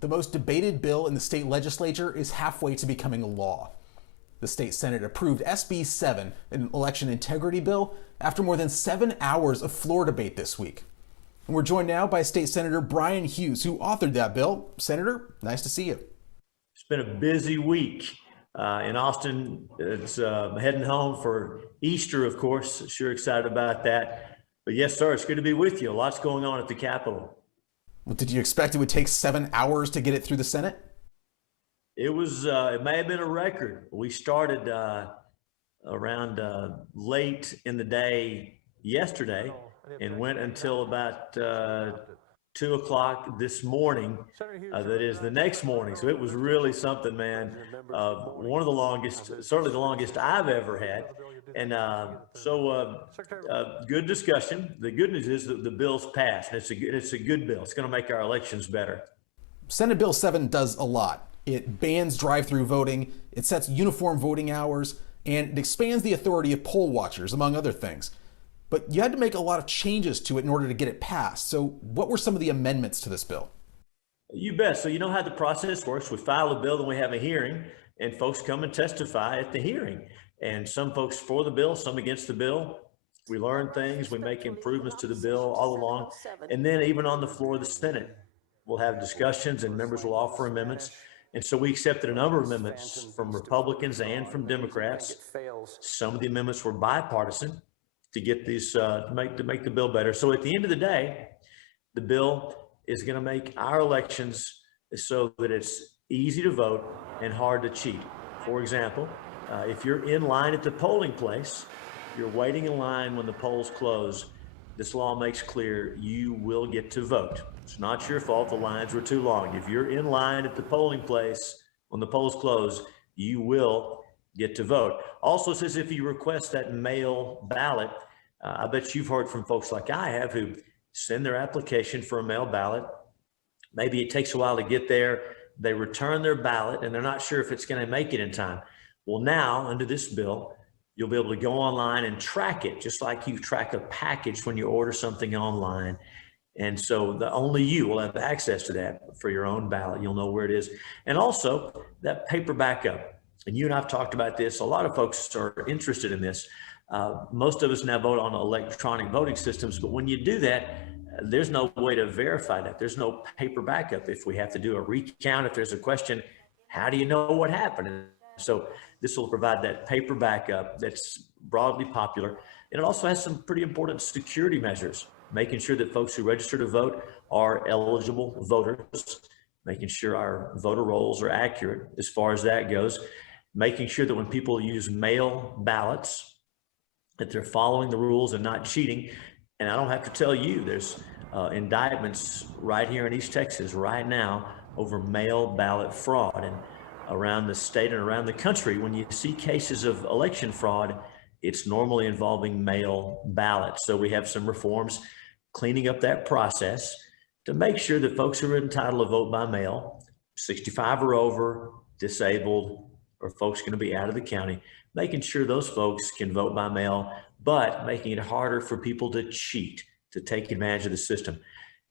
The most debated bill in the state legislature is halfway to becoming a law. The state Senate approved SB 7, an election integrity bill, after more than 7 hours of floor debate this week. And we're joined now by State Senator Bryan Hughes, who authored that bill. Senator, nice to see you. It's been a busy week in Austin. It's heading home for Easter, of course. Sure excited about that. But yes, sir, it's good to be with you. Lots going on at the Capitol. Well, did you expect it would take 7 hours to get it through the Senate? It may have been a record. We started around late in the day yesterday and went until about 2 o'clock this morning. That is the next morning. So it was really something, man. One of the longest, certainly the longest I've ever had. And good discussion. The good news is that the bill's passed. It's a good bill. It's going to make our elections better. Senate Bill 7 does a lot. It bans drive-through voting, it sets uniform voting hours, and it expands the authority of poll watchers, among other things. But you had to make a lot of changes to it in order to get it passed. So what were some of the amendments to this bill? You bet. So you know how the process works. We file a bill, then we have a hearing, and folks come and testify at the hearing. And some folks for the bill, some against the bill. We learn things, we make improvements to the bill all along. And then even on the floor of the Senate, we'll have discussions and members will offer amendments. And so we accepted a number of amendments from Republicans and from Democrats. Some of the amendments were bipartisan to get these to make the bill better. So at the end of the day, the bill is going to make our elections so that it's easy to vote and hard to cheat. For example, if you're in line at the polling place, you're waiting in line when the polls close, this law makes clear you will get to vote. It's not your fault the lines were too long. If you're in line at the polling place when the polls close, you will get to vote. Also says if you request that mail ballot, I bet you've heard from folks like I have who send their application for a mail ballot. Maybe it takes a while to get there. They return their ballot and they're not sure if it's going to make it in time. Well, now under this bill, you'll be able to go online and track it, just like you track a package when you order something online. And so only you will have access to that for your own ballot. You'll know where it is. And also that paper backup. And you and I've talked about this. A lot of folks are interested in this. Most of us now vote on electronic voting systems, but when you do that, there's no way to verify that. There's no paper backup. If we have to do a recount, if there's a question, how do you know what happened? And so this will provide that paper backup that's broadly popular. And it also has some pretty important security measures, making sure that folks who register to vote are eligible voters, making sure our voter rolls are accurate as far as that goes, making sure that when people use mail ballots, that they're following the rules and not cheating. And I don't have to tell you, there's indictments right here in East Texas right now over mail ballot fraud. And around the state and around the country, when you see cases of election fraud, it's normally involving mail ballots. So we have some reforms cleaning up that process to make sure that folks who are entitled to vote by mail, 65 or over, disabled, or folks going to be out of the county, making sure those folks can vote by mail, but making it harder for people to cheat, to take advantage of the system.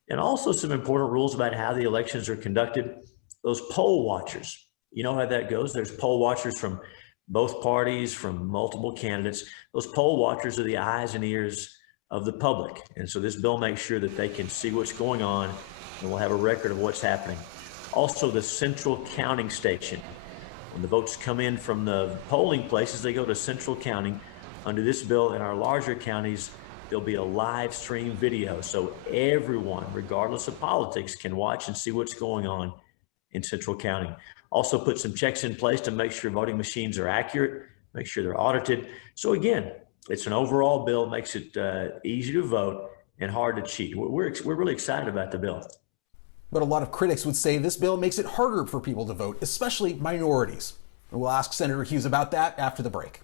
And also some important rules about how the elections are conducted. Those poll watchers, you know how that goes. There's poll watchers from both parties, from multiple candidates. Those poll watchers are the eyes and ears of the public. And so this bill makes sure that they can see what's going on and we'll have a record of what's happening. Also, the central counting station. When the votes come in from the polling places, they go to central counting. Under this bill, in our larger counties, there'll be a live stream video. So everyone, regardless of politics, can watch and see what's going on in central counting. Also put some checks in place to make sure voting machines are accurate, make sure they're audited. So again, it's an overall bill, makes it easy to vote and hard to cheat. We're really excited about the bill. But a lot of critics would say this bill makes it harder for people to vote, especially minorities. And we'll ask Senator Hughes about that after the break.